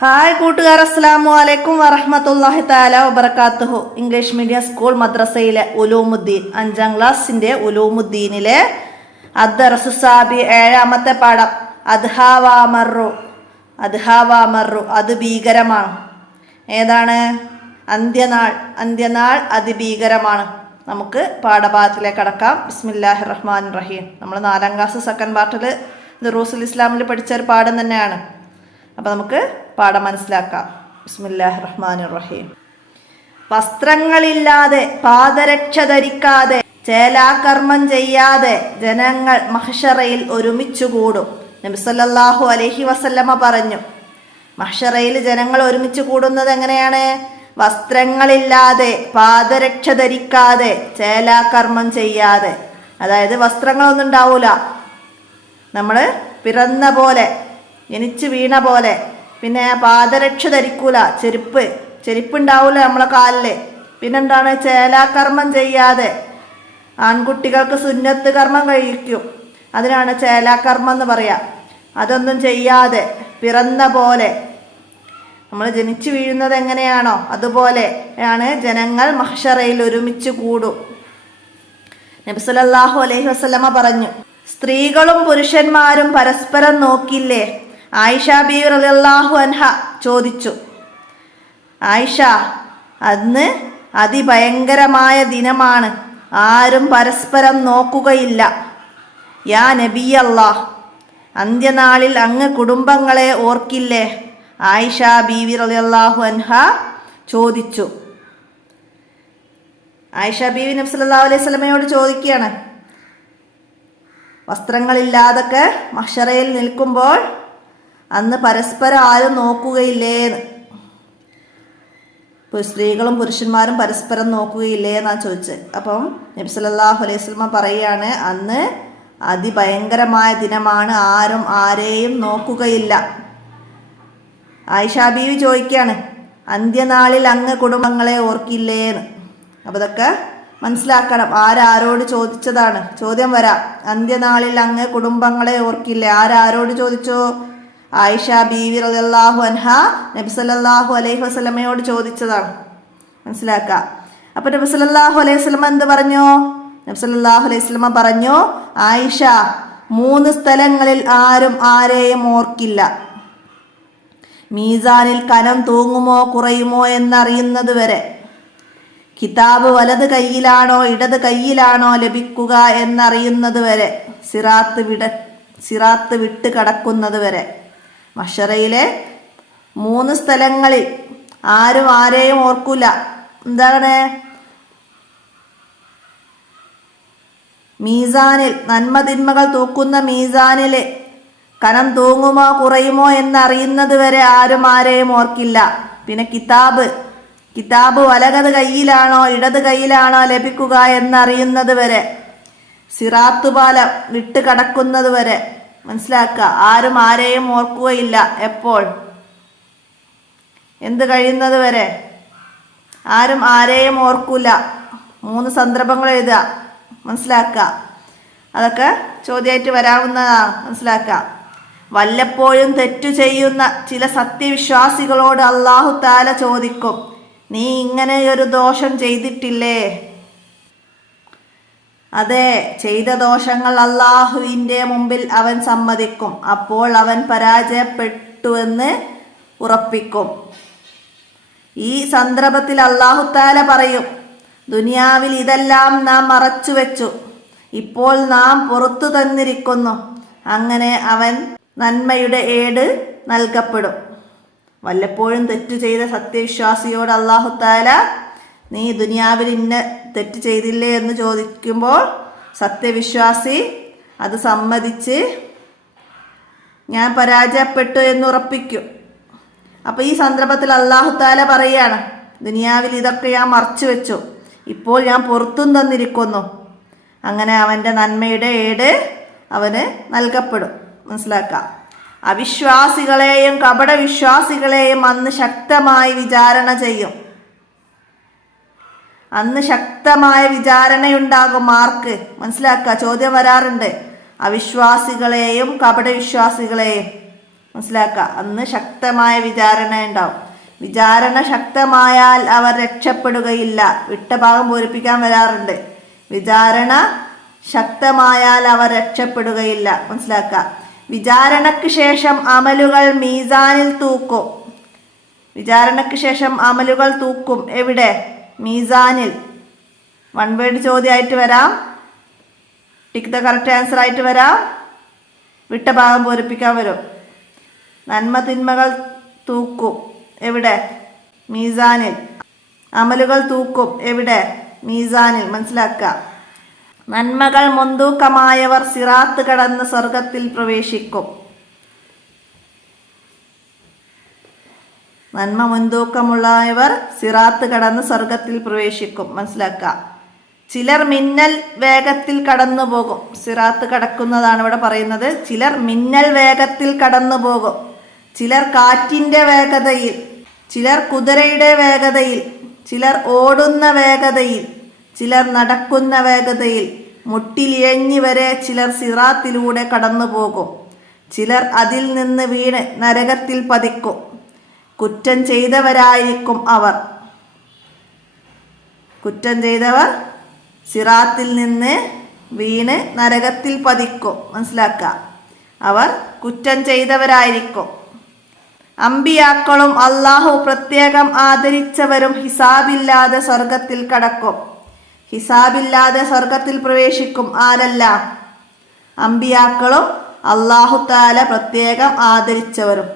Hi കൂട്ടുകാർ, അസ്സലാമു അലൈക്കും വറഹ്മത്തുള്ളാഹി തആല വബറകാതുഹു. ഇംഗ്ലീഷ് മീഡിയം സ്കൂൾ മദ്രസയിലെ ഉലൂമുദ്ദീൻ 5ാം ക്ലാസ്സിൻ്റെ ഉലൂമുദ്ദീനിലെ അദ്ദർസു സാബി 7ാമത്തെ പാഠം അദ്ഹാവാമറു. അത് ഭീകരമാണ്. ഏതാണ്? അന്ത്യനാൾ. അന്ത്യനാൾ അതിഭീകരമാണ്. നമുക്ക് പാഠഭാഗത്തിലേക്ക് കടക്കാം. ബിസ്മില്ലാഹിർ റഹ്മാനിർ റഹീം. നമ്മൾ 4ാം ക്ലാസ് സെക്കൻഡ് പാർട്ടിൽ ദുറൂസുൽ ഇസ്ലാമിൽ പഠിച്ച ഒരു പാഠം തന്നെയാണ്. അപ്പോൾ നമുക്ക് പാഠം മനസ്സിലാക്കാം. ബിസ്മില്ലാഹിർ റഹ്മാനിർ റഹീം. വസ്ത്രങ്ങളില്ലാതെ, പാദരക്ഷ ധരിക്കാതെ, ചേലാകർമ്മം ചെയ്യാതെ ജനങ്ങൾ മഹ്ശറയിൽ ഒരുമിച്ചു കൂടും. നബി സല്ലല്ലാഹു അലൈഹി വസല്ലമ പറഞ്ഞു, മഹ്ശറയിൽ ജനങ്ങൾ ഒരുമിച്ച് കൂടുന്നത് എങ്ങനെയാണ്? വസ്ത്രങ്ങളില്ലാതെ, പാദരക്ഷ ധരിക്കാതെ, ചേലാകർമ്മം ചെയ്യാതെ. അതായത് വസ്ത്രങ്ങളൊന്നും ഉണ്ടാവൂല, നമ്മൾ പിറന്ന പോലെ, ജനിച്ച് വീണ പോലെ. പിന്നെ പാദരക്ഷ ധരിക്കൂല, ചെരുപ്പ് ഉണ്ടാവൂല നമ്മളെ കാലിൽ. പിന്നെന്താണ്? ചേലാകർമ്മം ചെയ്യാതെ. ആൺകുട്ടികൾക്ക് സുന്നത്ത് കർമ്മം കഴിക്കും, അതിനാണ് ചേലാകർമ്മം എന്ന് പറയാം. അതൊന്നും ചെയ്യാതെ പിറന്ന പോലെ, നമ്മൾ ജനിച്ചു വീഴുന്നത് എങ്ങനെയാണോ അതുപോലെ ആണ് ജനങ്ങൾ മഹ്ശറയിൽ ഒരുമിച്ച് കൂടും. നബി സല്ലല്ലാഹു അലൈഹി വസല്ലമ പറഞ്ഞു, സ്ത്രീകളും പുരുഷന്മാരും പരസ്പരം നോക്കില്ലേ? ആയിഷ ബീവി റളിയല്ലാഹു അൻഹ ചോദിച്ചു. ആയിഷ, അന്ന് അതിഭയങ്കരമായ ദിനമാണ്, ആരും പരസ്പരം നോക്കുകയില്ല. യാ നബിയല്ലാഹ്, അന്ത്യനാളിൽ അങ്ങ് കുടുംബങ്ങളെ ഓർക്കില്ലേ? ആയിഷ ബീവി റളിയല്ലാഹു അൻഹ ചോദിച്ചു. ആയിഷ ബീവി നബി സല്ലല്ലാഹു അലൈഹി വസല്ലമയോട് ചോദിക്കുകയാണ്, വസ്ത്രങ്ങളില്ലാതൊക്കെ മഹ്ശറയിൽ നിൽക്കുമ്പോൾ അന്ന് പരസ്പരം ആരും നോക്കുകയില്ലേന്ന്. സ്ത്രീകളും പുരുഷന്മാരും പരസ്പരം നോക്കുകയില്ലേ എന്നാണ് ചോദിച്ചത്. അപ്പം നബി സല്ലല്ലാഹു അലൈഹി വസല്ലമ പറയുകയാണ്, അന്ന് അതിഭയങ്കരമായ ദിനമാണ്, ആരും ആരെയും നോക്കുകയില്ല. ആയിഷ ബീവി ചോദിക്കുകയാണ്, അന്ത്യനാളിൽ അങ്ങ് കുടുംബങ്ങളെ ഓർക്കില്ലേന്ന്. അപ്പോൾ ഇതൊക്കെ മനസ്സിലാക്കണം. ആരോട് ചോദിച്ചതാണ്? ചോദ്യം വരാം. അന്ത്യനാളിൽ അങ്ങ് കുടുംബങ്ങളെ ഓർക്കില്ലേ? ആരോട് ചോദിച്ചു? ആയിഷ ബീവി റളിയല്ലാഹു അൻഹ നബി സല്ലല്ലാഹു അലൈഹി വസല്ലമയോട് ചോദിച്ചതാണ്. മനസ്സിലാക്കുക. അപ്പോൾ നബി സല്ലല്ലാഹു അലൈഹി വസല്ലമ എന്ത് പറഞ്ഞു? നബി സല്ലല്ലാഹു അലൈഹി വസല്ലമ പറഞ്ഞു, ആയിഷ, 3 സ്ഥലങ്ങളിൽ ആരും ആരെയും ഓർക്കില്ല. മീസാനിൽ കനം തൂങ്ങുമോ കുറയുമോ എന്നറിയുന്നത് വരെ, കിതാബ് വലത് കൈയിലാണോ ഇടത് കൈയിലാണോ ലഭിക്കുക എന്നറിയുന്നത് വരെ, സിറാത്ത് വിട്ട് കടക്കുന്നത് വരെ. മഹ്ശറയിലെ 3 സ്ഥലങ്ങളിൽ ആരും ആരെയും ഓർക്കൂല. എന്താണ്? മീസാനിൽ, നന്മതിന്മകൾ തൂക്കുന്ന മീസാനിൽ കനം തൂങ്ങുമോ കുറയുമോ എന്നറിയുന്നത് വരെ ആരും ആരെയും ഓർക്കില്ല. പിന്നെ കിതാബ് വലത് കൈയിലാണോ ഇടത് കൈയിലാണോ ലഭിക്കുക എന്നറിയുന്നത് വരെ, സിറാത്ത് പാലം വിട്ട് കടക്കുന്നത് വരെ. മനസ്സിലാക്കുക. ആരും ആരെയും ഓർക്കുകയില്ല. എപ്പോൾ? എന്ത് കഴിയുന്നത് വരെ ആരും ആരെയും ഓർക്കൂല. 3 സന്ദർഭങ്ങൾ എഴുതുക. മനസ്സിലാക്കുക. അതൊക്കെ ചോദ്യമായിട്ട് വരാവുന്നതാണ്. മനസ്സിലാക്കുക. വല്ലപ്പോഴും തെറ്റു ചെയ്യുന്ന ചില സത്യവിശ്വാസികളോട് അല്ലാഹു തആല ചോദിക്കും, നീ ഇങ്ങനെയൊരു ദോഷം ചെയ്തിട്ടില്ലേ? അതെ, ചെയ്ത ദോഷങ്ങൾ അല്ലാഹുവിൻ്റെ മുമ്പിൽ അവൻ സമ്മതിക്കും. അപ്പോൾ അവൻ പരാജയപ്പെട്ടുവെന്ന് ഉറപ്പിക്കും. ഈ സന്ദർഭത്തിൽ അല്ലാഹു തആല പറയും, ദുനിയാവിൽ ഇതെല്ലാം നാം മറച്ചു വെച്ചു, ഇപ്പോൾ നാം പുറത്തു തന്നിരിക്കുന്നു. അങ്ങനെ അവൻ നന്മയുടെ ഏട് നൽകപ്പെടും. വല്ലപ്പോഴും തെറ്റു ചെയ്ത സത്യവിശ്വാസിയോട് അല്ലാഹു തആല, നീ ദുനിയാവിൽ ഇന്ന തെറ്റ് ചെയ്തില്ലേ എന്ന് ചോദിക്കുമ്പോൾ സത്യവിശ്വാസി അത് സമ്മതിച്ച് ഞാൻ പരാജയപ്പെട്ടു എന്ന് ഉറപ്പിക്കും. അപ്പോൾ ഈ സന്ദർഭത്തിൽ അല്ലാഹു തആല പറയുകയാണ്, ദുനിയാവിൽ ഇതൊക്കെ ഞാൻ മറച്ചു വെച്ചു, ഇപ്പോൾ ഞാൻ പുറത്തും തന്നിരിക്കുന്നു. അങ്ങനെ അവൻ്റെ നന്മയുടെ ഏട് അവന് നൽകപ്പെടും. മനസ്സിലാക്കാം. അവിശ്വാസികളെയും കപടവിശ്വാസികളെയും അന്ന് ശക്തമായി വിചാരണ ചെയ്യും. അന്ന് ശക്തമായ വിചാരണയുണ്ടാകും. ആർക്ക്? മനസ്സിലാക്കുക. ചോദ്യം വരാറുണ്ട്. അവിശ്വാസികളെയും കപടവിശ്വാസികളെയും. മനസ്സിലാക്കുക. അന്ന് ശക്തമായ വിചാരണ ഉണ്ടാവും. വിചാരണ ശക്തമായാൽ അവർ രക്ഷപ്പെടുകയില്ല. വിട്ട ഭാഗം പൂരിപ്പിക്കാൻ വരാറുണ്ട്. വിചാരണ ശക്തമായാൽ അവർ രക്ഷപ്പെടുകയില്ല. മനസ്സിലാക്കുക. വിചാരണയ്ക്ക് ശേഷം അമലുകൾ മീസാനിൽ തൂക്കും. വിചാരണയ്ക്ക് ശേഷം അമലുകൾ തൂക്കും. എവിടെ? മീസാനിൽ. വൺ വേർഡ് ചോദ്യമായിട്ട് വരാം, ടിക്ക് ദ കറക്റ്റ് ആൻസർ ആയിട്ട് വരാം, വിട്ട ഭാഗം പൂരിപ്പിക്കാൻ വരും. നന്മ തിന്മകൾ തൂക്കും. എവിടെ? മീസാനിൽ. അമലുകൾ തൂക്കും. എവിടെ? മീസാനിൽ. മനസ്സിലാക്കുക. നന്മകൾ മുൻതൂക്കമായവർ സിറാത്ത് കടന്ന് സ്വർഗത്തിൽ പ്രവേശിക്കും. നന്മ മുൻതൂക്കമുള്ളവർ സിറാത്ത് കടന്ന് സ്വർഗത്തിൽ പ്രവേശിക്കും. മനസ്സിലാക്കുക. ചിലർ മിന്നൽ വേഗത്തിൽ കടന്നു പോകും. സിറാത്ത് കടക്കുന്നതാണ് ഇവിടെ പറയുന്നത്. ചിലർ മിന്നൽ വേഗത്തിൽ കടന്നു പോകും. ചിലർ കാറ്റിൻ്റെ വേഗതയിൽ, ചിലർ കുതിരയുടെ വേഗതയിൽ, ചിലർ ഓടുന്ന വേഗതയിൽ, ചിലർ നടക്കുന്ന വേഗതയിൽ, മുട്ടിലിഴഞ്ഞു വരെ ചിലർ സിറാത്തിലൂടെ കടന്നു പോകും. ചിലർ അതിൽ നിന്ന് വീണ് നരകത്തിൽ പതിക്കും. കുറ്റം ചെയ്തവരായിരിക്കും അവർ. കുറ്റം ചെയ്തവർ സിറാത്തിൽ നിന്ന് വീണ് നരകത്തിൽ പതിക്കും. മനസ്സിലാക്കുക. അവർ കുറ്റം ചെയ്തവരായിരിക്കും. അമ്പിയാക്കളും അള്ളാഹു പ്രത്യേകം ആദരിച്ചവരും ഹിസാബില്ലാതെ സ്വർഗത്തിൽ കടക്കും. ഹിസാബില്ലാതെ സ്വർഗത്തിൽ പ്രവേശിക്കും. ആരല്ല? അമ്പിയാക്കളും അള്ളാഹു താല പ്രത്യേകം ആദരിച്ചവരും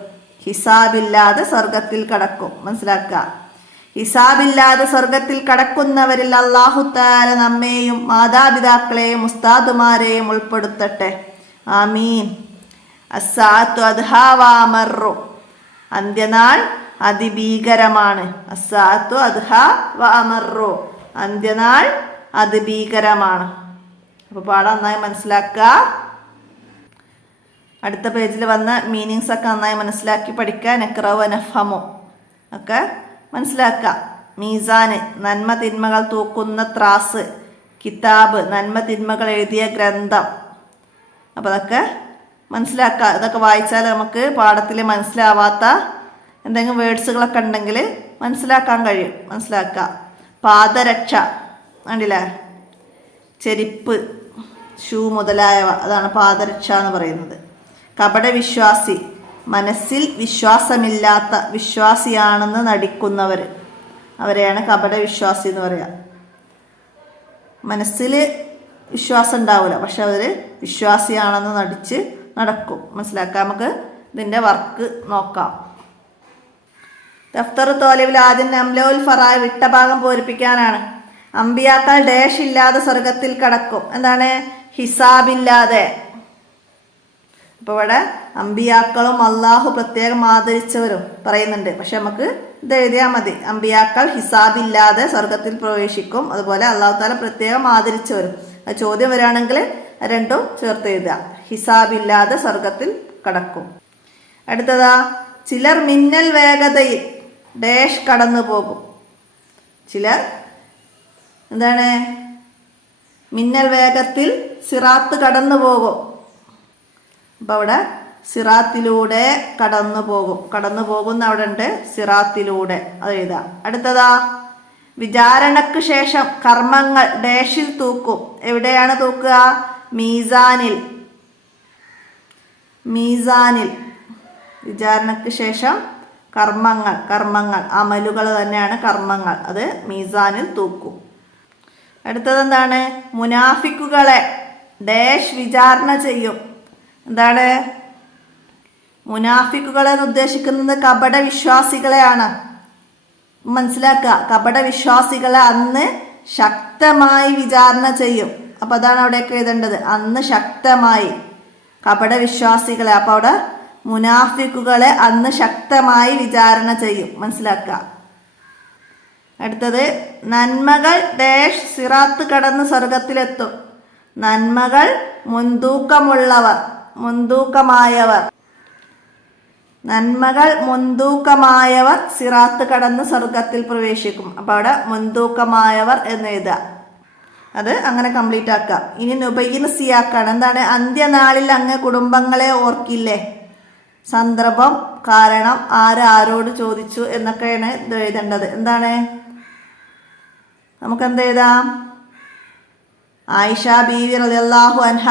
ഹിസാബില്ലാതെ സ്വർഗത്തിൽ കടക്കും. മനസ്സിലാക്കുക. ഹിസാബില്ലാതെ സ്വർഗത്തിൽ കടക്കുന്നവരിൽ അള്ളാഹു താല നമ്മെയും മാതാപിതാക്കളെയും ഉസ്താദുമാരെയും ഉൾപ്പെടുത്തട്ടെ. ആമീൻ. അസ്സാഅത്തു അദ്ഹാ വഅമറു. അന്ത്യനാൾ അതിഭീകരമാണ്. അസ്സാഅത്തു അദ്ഹാ വഅമറു. അന്ത്യനാൾ അതിഭീകരമാണ്. അപ്പോൾ പാഠം നന്നായി മനസ്സിലാക്കുക. അടുത്ത പേജിൽ വന്ന മീനിങ്സ് ഒക്കെ നന്നായി മനസ്സിലാക്കി പഠിക്കുക. നഖ്റഉ നഫ്ഹമു ഒക്കെ മനസ്സിലാക്കുക. മീസാന് നന്മ തിന്മകൾ തൂക്കുന്ന ത്രാസ്. കിതാബ് നന്മ തിന്മകൾ എഴുതിയ ഗ്രന്ഥം. അപ്പോൾ അതൊക്കെ മനസ്സിലാക്കുക. ഇതൊക്കെ വായിച്ചാൽ നമുക്ക് പാഠത്തിൽ മനസ്സിലാവാത്ത എന്തെങ്കിലും വേർഡ്സുകളൊക്കെ ഉണ്ടെങ്കിൽ മനസ്സിലാക്കാൻ കഴിയും. മനസ്സിലാക്കുക. പാദരക്ഷ കണ്ടില്ലേ? ചെരിപ്പ്, ഷൂ മുതലായവ, അതാണ് പാദരക്ഷ എന്ന് പറയുന്നത്. കപടവിശ്വാസി മനസ്സിൽ വിശ്വാസമില്ലാത്ത വിശ്വാസിയാണെന്ന് നടിക്കുന്നവർ, അവരെയാണ് കപടവിശ്വാസി എന്ന് പറയുക. മനസ്സിൽ വിശ്വാസം ഉണ്ടാവില്ല, പക്ഷെ അവർ വിശ്വാസിയാണെന്ന് നടിച്ച് നടക്കും. മനസ്സിലാക്കാം. നമുക്ക് ഇതിൻ്റെ വർക്ക് നോക്കാം. ദഫ്തർ തോലവിൽ ആദ്യം നംലൗൽ ഫറായ് വിട്ട ഭാഗം പൂരിപ്പിക്കാനാണ്. അമ്പിയാക്കൾ ഡാഷ് ഇല്ലാതെ സ്വർഗത്തിൽ കടക്കും. എന്താണ്? ഹിസാബില്ലാതെ. അപ്പോൾ ഇവിടെ അമ്പിയാക്കളും അള്ളാഹു പ്രത്യേകം ആദരിച്ചവരും പറയുന്നുണ്ട്. പക്ഷെ നമുക്ക് ഇത് എഴുതിയാൽ മതി. അമ്പിയാക്കൾ ഹിസാബില്ലാതെ സ്വർഗത്തിൽ പ്രവേശിക്കും. അതുപോലെ അള്ളാഹു താല പ്രത്യേകം ആദരിച്ചവരും. ചോദ്യം വരികയാണെങ്കിൽ രണ്ടും ചേർത്ത് എഴുതുക. ഹിസാബില്ലാതെ സ്വർഗത്തിൽ കടക്കും. അടുത്തതാ, ചിലർ മിന്നൽ വേഗതയിൽ ഡാഷ് കടന്നു പോകും. ചിലർ എന്താണ്? മിന്നൽ വേഗത്തിൽ സിറാത്ത് കടന്നു പോകും. അപ്പോൾ അവിടെ സിറാത്തിലൂടെ കടന്നു പോകും. കടന്നു പോകുന്ന അവിടെ ഉണ്ട്, സിറാത്തിലൂടെ, അത് എഴുതാം. അടുത്തതാ, വിചാരണക്ക് ശേഷം കർമ്മങ്ങൾ ഡാഷിൽ തൂക്കും. എവിടെയാണ് തൂക്കുക? മീസാനിൽ. മീസാനിൽ. വിചാരണക്ക് ശേഷം കർമ്മങ്ങൾ അമലുകൾ തന്നെയാണ് കർമ്മങ്ങൾ, അത് മീസാനിൽ തൂക്കും. അടുത്തതെന്താണ്? മുനാഫിക്കുകളെ ഡാഷ് വിചാരണ ചെയ്യും. എന്താണ്? മുനാഫിക്കുകളെ എന്ന് ഉദ്ദേശിക്കുന്നത് കപട വിശ്വാസികളെയാണ്. മനസ്സിലാക്കുക. കപട വിശ്വാസികളെ അന്ന് ശക്തമായി വിചാരണ ചെയ്യും. അപ്പം അതാണ് അവിടെയൊക്കെ എഴുതേണ്ടത്. അന്ന് ശക്തമായി കപട വിശ്വാസികളെ. അപ്പം അവിടെ മുനാഫിക്കുകളെ അന്ന് ശക്തമായി വിചാരണ ചെയ്യും. മനസ്സിലാക്കുക. അടുത്തത്, നന്മകൾ ഡാഷ് സിറാത്ത് കടന്ന് സ്വർഗത്തിലെത്തും. നന്മകൾ മുൻതൂക്കമുള്ളവർ, മുൻതൂക്കമായവർ. നന്മകൾ മുൻതൂക്കമായവർ സിറാത്ത് കടന്ന് സ്വർഗത്തിൽ പ്രവേശിക്കും. അപ്പോൾ അവിടെ മുൻതൂക്കമായവർ എന്ന് എഴുതുക. അത് അങ്ങനെ കംപ്ലീറ്റ് ആക്കുക. ഇനി നുബയ്യിൻ സിയാക്കാണ്. എന്താണ്? അന്ത്യനാളിൽ അങ്ങ് കുടുംബങ്ങളെ ഓർക്കില്ലേ? സന്ദർഭം, കാരണം, ആരോട് ചോദിച്ചു എന്നൊക്കെയാണ് ഇത് എഴുതേണ്ടത്. എന്താണ് നമുക്കെന്ത് എഴുതാം? ആയിഷ ബീവി റളിയല്ലാഹു അൻഹ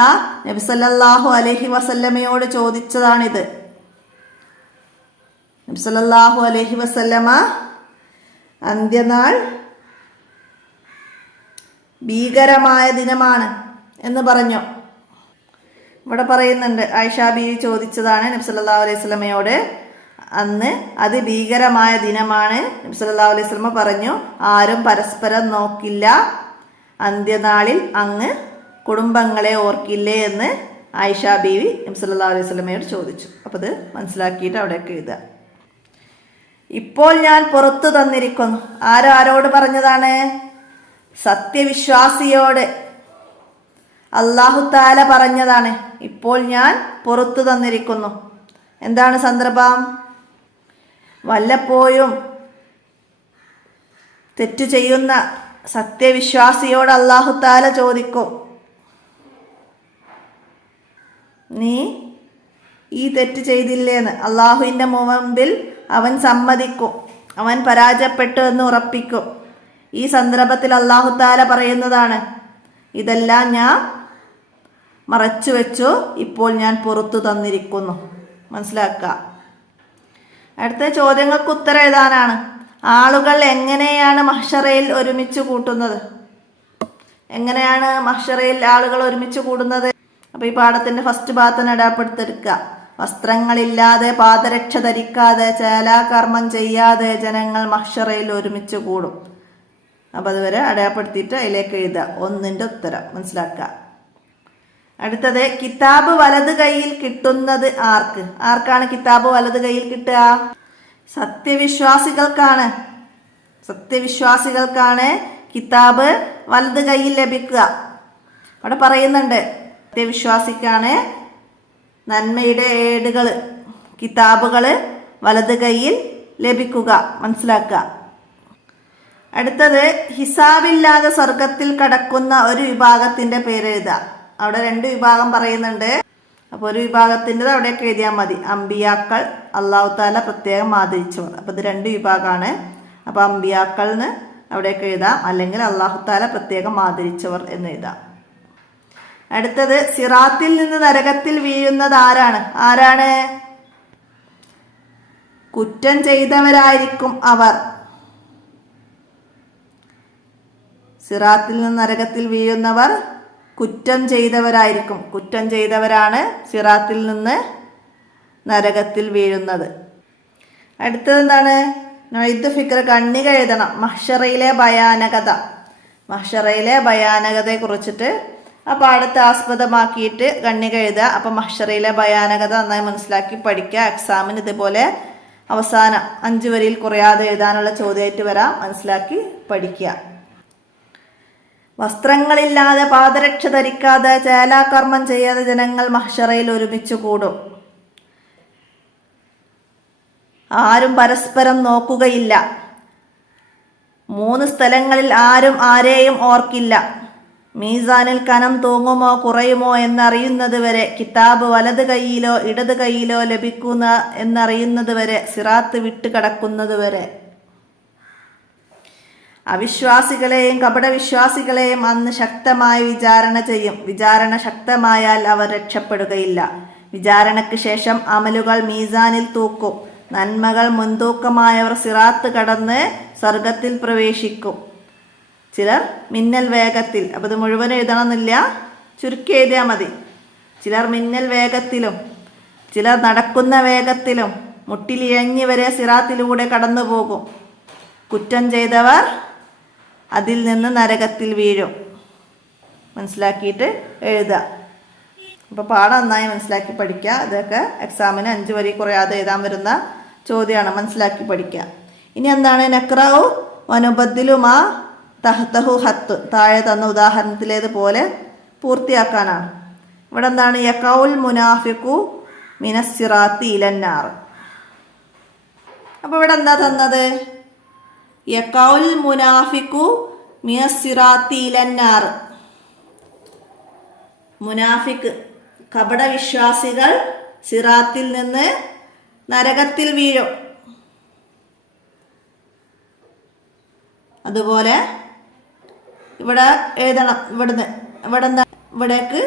നബി സല്ലല്ലാഹു അലൈഹി വസല്ലമയോട് ചോദിച്ചതാണിത്. നബി സല്ലല്ലാഹു അലൈഹി വസല്ലമ അന്ത്യനാൾ ഭീകരമായ ദിനമാണ് എന്ന് പറഞ്ഞു. ഇവിടെ പറയുന്നുണ്ട് ആയിഷ ബീവി ചോദിച്ചതാണ് നബി സല്ലല്ലാഹു അലൈഹി വസല്ലമയോട്. അന്ന് അതിഭീകരമായ ദിനമാണ്. നബി സല്ലല്ലാഹു അലൈഹി വസല്ലമ പറഞ്ഞു, ആരും പരസ്പരം നോക്കില്ല, അന്ത്യനാളിൽ അങ്ങ് കുടുംബങ്ങളെ ഓർക്കില്ലേ എന്ന് ആയിഷ ബീവി നബി സല്ലല്ലാഹു അലൈഹി വസല്ലമയോട് ചോദിച്ചു. അപ്പോൾ ഇത് മനസ്സിലാക്കിയിട്ട് അവിടെയൊക്കെ എഴുതുക. ഇപ്പോൾ ഞാൻ പുറത്തു തന്നിരിക്കുന്നു. ആരോട് പറഞ്ഞതാണ്? സത്യവിശ്വാസിയോട് അല്ലാഹു തആല പറഞ്ഞതാണ്. ഇപ്പോൾ ഞാൻ പുറത്തു തന്നിരിക്കുന്നു. എന്താണ് സന്ദർഭം? വല്ലപ്പോഴും തെറ്റു ചെയ്യുന്ന സത്യവിശ്വാസിയോട് അല്ലാഹു തആല ചോദിക്കും, നീ ഈ തെറ്റ് ചെയ്തില്ലേന്ന്. അള്ളാഹുവിൻ്റെ മുമ്പിൽ അവൻ സമ്മതിക്കും, അവൻ പരാജയപ്പെട്ടു എന്ന് ഉറപ്പിക്കും. ഈ സന്ദർഭത്തിൽ അല്ലാഹു തആല പറയുന്നതാണ്, ഇതെല്ലാം ഞാൻ മറച്ചു വെച്ചു, ഇപ്പോൾ ഞാൻ പുറത്തു തന്നിരിക്കുന്നു. മനസ്സിലാക്കുക. അടുത്ത ചോദ്യങ്ങൾക്ക് ഉത്തരം എഴുതാനാണ്. ആളുകൾ എങ്ങനെയാണ് മഹ്ശറയിൽ ഒരുമിച്ച് കൂട്ടുന്നത്? എങ്ങനെയാണ് മഹ്ശറയിൽ ആളുകൾ ഒരുമിച്ച് കൂടുന്നത്? അപ്പോൾ ഈ പാഠത്തിന്റെ ഫസ്റ്റ് ഭാഗത്തിന് അടയാളപ്പെടുത്തെടുക്കുക. വസ്ത്രങ്ങളില്ലാതെ, പാദരക്ഷ ധരിക്കാതെ, ചേലാകർമ്മം ചെയ്യാതെ ജനങ്ങൾ മഹ്ശറയിൽ ഒരുമിച്ച് കൂടും. അപ്പോൾ അതുവരെ അടയാളപ്പെടുത്തിയിട്ട് അതിലേക്ക് എഴുതുക. ഒന്നിൻ്റെ ഉത്തരം മനസ്സിലാക്കുക. അടുത്തത്, കിതാബ് വലത് കൈയിൽ കിട്ടുന്നത് ആർക്ക്? ആർക്കാണ് കിതാബ് വലത് കൈയിൽ കിട്ടുക? സത്യവിശ്വാസികൾക്കാണ്. സത്യവിശ്വാസികൾക്കാണ് കിതാബ് വലത് കൈയിൽ ലഭിക്കുക. അവിടെ പറയുന്നുണ്ട്, സത്യവിശ്വാസിക്കാണ് നന്മയുടെ ഏടുകൾ, കിതാബുകൾ വലത് കൈയിൽ ലഭിക്കുക. മനസ്സിലാക്കുക. അടുത്തത്, ഹിസാബില്ലാതെ സ്വർഗത്തിൽ കടക്കുന്ന ഒരു വിഭാഗത്തിന്റെ പേര് എഴുതുക. അവിടെ 2 വിഭാഗം പറയുന്നുണ്ട്. അപ്പോൾ ഒരു വിഭാഗത്തിൻ്റെത് അവിടെയൊക്കെ എഴുതിയാൽ മതി. അമ്പിയാക്കൾ, അല്ലാഹു തആല പ്രത്യേകം ആദരിച്ചവർ. അപ്പോൾ ഇത് 2 വിഭാഗമാണ്. അപ്പോൾ അമ്പിയാക്കൾന്ന് അവിടെയൊക്കെ എഴുതാം, അല്ലെങ്കിൽ അല്ലാഹു തആല പ്രത്യേകം ആദരിച്ചവർ എന്ന് എഴുതാം. അടുത്തത്, സിറാത്തിൽ നിന്ന് നരകത്തിൽ വീഴുന്നത് ആരാണ്? കുറ്റം ചെയ്തവരായിരിക്കും അവർ. സിറാത്തിൽ നിന്ന് നരകത്തിൽ വീഴുന്നവർ കുറ്റം ചെയ്തവരായിരിക്കും. കുറ്റം ചെയ്തവരാണ് സിറാത്തിൽ നിന്ന് നരകത്തിൽ വീഴുന്നത്. അടുത്തത് എന്താണ്? നൊയ്ദ് ഫിക്ർ, കണ്ണിക എഴുതണം. മഹ്ശറയിലെ ഭയാനകത. മഹ്ശറയിലെ ഭയാനകതയെ കുറിച്ചിട്ട് ആ പാഠത്തെ ആസ്പദമാക്കിയിട്ട് കണ്ണിക എഴുതുക. അപ്പം മഹ്ശറയിലെ ഭയാനകത നന്നായി മനസ്സിലാക്കി പഠിക്കുക. എക്സാമിന് ഇതുപോലെ അവസാനം 5 വരിയിൽ കുറയാതെ എഴുതാനുള്ള ചോദ്യമായിട്ട് വരാം. മനസ്സിലാക്കി പഠിക്കുക. വസ്ത്രങ്ങളില്ലാതെ, പാദരക്ഷ ധരിക്കാതെ, ചേലാകർമ്മം ചെയ്യാതെ ജനങ്ങൾ മഹ്ശറയിൽ ഒരുമിച്ച് കൂടും. ആരും പരസ്പരം നോക്കുകയില്ല. 3 സ്ഥലങ്ങളിൽ ആരും ആരെയും ഓർക്കില്ല. മീസാനിൽ കനം തൂങ്ങുമോ കുറയുമോ എന്നറിയുന്നത് വരെ, കിതാബ് വലത് കൈയിലോ ഇടത് കൈയിലോ ലഭിക്കുന്ന എന്നറിയുന്നത് വരെ, സിറാത്ത് വിട്ട് കടക്കുന്നത് വരെ. അവിശ്വാസികളെയും കപടവിശ്വാസികളെയും അന്ന് ശക്തമായി വിചാരണ ചെയ്യും. വിചാരണ ശക്തമായാൽ അവർ രക്ഷപ്പെടുകയില്ല. വിചാരണയ്ക്ക് ശേഷം അമലുകൾ മീസാനിൽ തൂക്കും. നന്മകൾ മുൻതൂക്കമായവർ സിറാത്ത് കടന്ന് സ്വർഗത്തിൽ പ്രവേശിക്കും. ചിലർ മിന്നൽ വേഗത്തിൽ, അപ്പോൾ ഇത് മുഴുവൻ എഴുതണമെന്നില്ല, ചുരുക്കി എഴുതിയാൽ മതി. ചിലർ മിന്നൽ വേഗത്തിലും, ചിലർ നടക്കുന്ന വേഗത്തിലും മുട്ടിലിഴഞ്ഞ് വരെ സിറാത്തിലൂടെ കടന്നു പോകും. കുറ്റം ചെയ്തവർ അതിൽ നിന്ന് നരകത്തിൽ വീഴും. മനസ്സിലാക്കിയിട്ട് എഴുതുക. അപ്പോൾ പാഠം നന്നായി മനസ്സിലാക്കി പഠിക്കുക. ഇതൊക്കെ എക്സാമിന് 5 വരി കുറയാതെ എഴുതാൻ വരുന്ന ചോദ്യമാണ്. മനസ്സിലാക്കി പഠിക്കുക. ഇനി എന്താണ്? നക്റഉ വനുബദ്ദിലുമാ തഹ്തഹു ഹത്ത്. താഴെ തന്ന ഉദാഹരണത്തിലേതുപോലെ പൂർത്തിയാക്കാനാണ്. ഇവിടെ എന്താണ്? യഖഉൽ മുനാഫിഖു മിനസ്സിറാത്തി ഇലന്നാർ. അപ്പോൾ ഇവിടെ എന്താ തന്നത്? യഖഉൽ മുനാഫിഖു മിനസ്സിറാത്തി ഇലന്നാർ. മുനാഫിക്ക്, കപടവിശ്വാസികൾ സിറാത്തിൽ നിന്ന് നരകത്തിൽ വീഴും. അതുപോലെ ഇവിടെ എഴുതണം. ഇവിടേക്ക്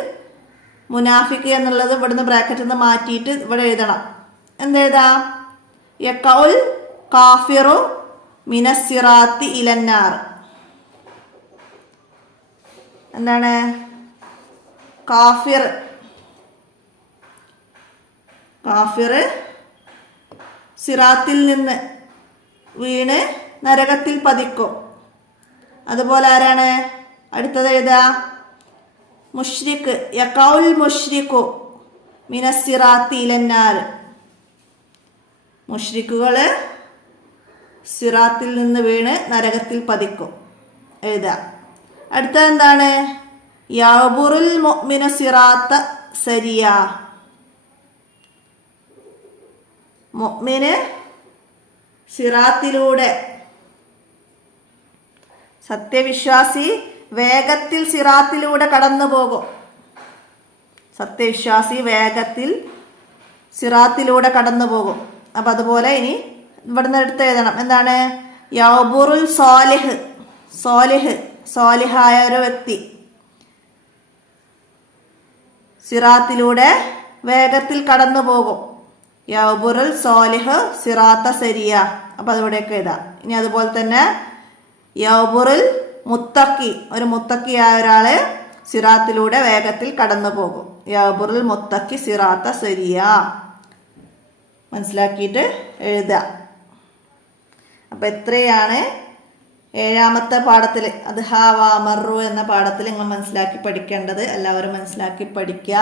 മുനാഫിക്ക് എന്നുള്ളത് ഇവിടുന്ന് ബ്രാക്കറ്റിൽ നിന്ന് മാറ്റിയിട്ട് ഇവിടെ എഴുതണം. എന്തെഴുതാം? യഖഉൽ കാഫിറു മിനസ്സിറാത്തി ഇലന്നാർ. എന്താണ്? കാഫിർ സിറാത്തിൽ നിന്ന് വീണ് നരകത്തിൽ പതിക്കും. അതുപോലെ ആരാണ് അടുത്തത് എഴുതുക? മുഷ്രിക്ക്. യഖഉൽ മുഷ്രിക്കു മിനസ്സിറാത്തി ഇലന്നാർ. മുഷ്രിക്കുകൾ സിറാത്തിൽ നിന്ന് വീണ് നരകത്തിൽ പതിക്കും. എഴുതുക. അടുത്തത് എന്താണ്? യഅ്ബുറുൽ മുഅ്മിനു സിറാത്ത സരിയ. മുഅ്മിന് സിറാത്തിലൂടെ, സത്യവിശ്വാസി വേഗത്തിൽ സിറാത്തിലൂടെ കടന്നു പോകും. സത്യവിശ്വാസി വേഗത്തിൽ സിറാത്തിലൂടെ കടന്നു പോകും. അപ്പം അതുപോലെ ഇനി ഇവിടുന്ന് എടുത്ത് എഴുതണം. എന്താണ്? യഅ്ബുറുൽ സ്വാലിഹായ ഒരു വ്യക്തി സിറാത്തിലൂടെ വേഗത്തിൽ കടന്നു പോകും. യഅ്ബുറുൽ സ്വാലിഹ് സിറാത്ത സരിയ. അപ്പം അതിവിടെയൊക്കെ എഴുതാം. ഇനി അതുപോലെ തന്നെ യഅ്ബുറുൽ മുത്തക്കി, ഒരു മുത്തക്കിയായ ഒരാള് സിറാത്തിലൂടെ വേഗത്തിൽ കടന്നു പോകും. യഅ്ബുറുൽ മുത്തക്കി സിറാത്ത സരിയ. മനസ്സിലാക്കിയിട്ട് എഴുതുക. അപ്പം എത്രയാണ് 7ാമത്തെ പാഠത്തിൽ അദ്ഹാവാമറു എന്ന പാഠത്തിൽ നിങ്ങൾ മനസ്സിലാക്കി പഠിക്കേണ്ടത്. എല്ലാവരും മനസ്സിലാക്കി പഠിക്കുക,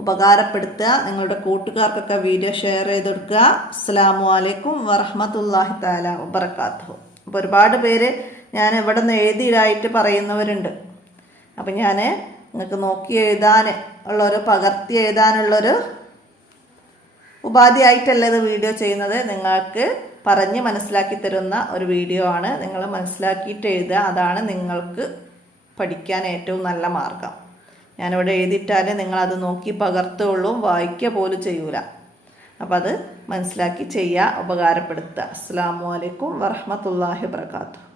ഉപകാരപ്പെടുത്തുക. നിങ്ങളുടെ കൂട്ടുകാർക്കൊക്കെ വീഡിയോ ഷെയർ ചെയ്ത് കൊടുക്കുക. അസ്സലാമു അലൈക്കും വറഹ്മത്തുള്ളാഹി തആല വബറകാതുഹു. അപ്പോൾ ഒരുപാട് പേര് ഞാൻ ഇവിടെ നിന്ന് എഴുതിയിടായിട്ട് പറയുന്നവരുണ്ട്. അപ്പം ഞാൻ നിങ്ങൾക്ക് നോക്കി എഴുതാൻ ഉള്ളൊരു, പകർത്തി എഴുതാനുള്ളൊരു ഉപാധിയായിട്ടല്ല ഇത് വീഡിയോ ചെയ്യുന്നത്. നിങ്ങൾക്ക് പറഞ്ഞ് മനസ്സിലാക്കി തരുന്ന ഒരു വീഡിയോ ആണ്. നിങ്ങൾ മനസ്സിലാക്കിയിട്ട് എഴുതുക. അതാണ് നിങ്ങൾക്ക് പഠിക്കാൻ ഏറ്റവും നല്ല മാർഗം. ഞാനിവിടെ എഴുതിയിട്ടാൽ നിങ്ങളത് നോക്കി പകർത്തുള്ളൂ, വായിക്കുക പോലും ചെയ്യൂല. അപ്പം അത് മനസ്സിലാക്കി ചെയ്യുക, ഉപകാരപ്പെടുത്തുക. അസ്സലാമു അലൈക്കും വറഹ്മത്തുള്ളാഹി വബറകാതുഹു.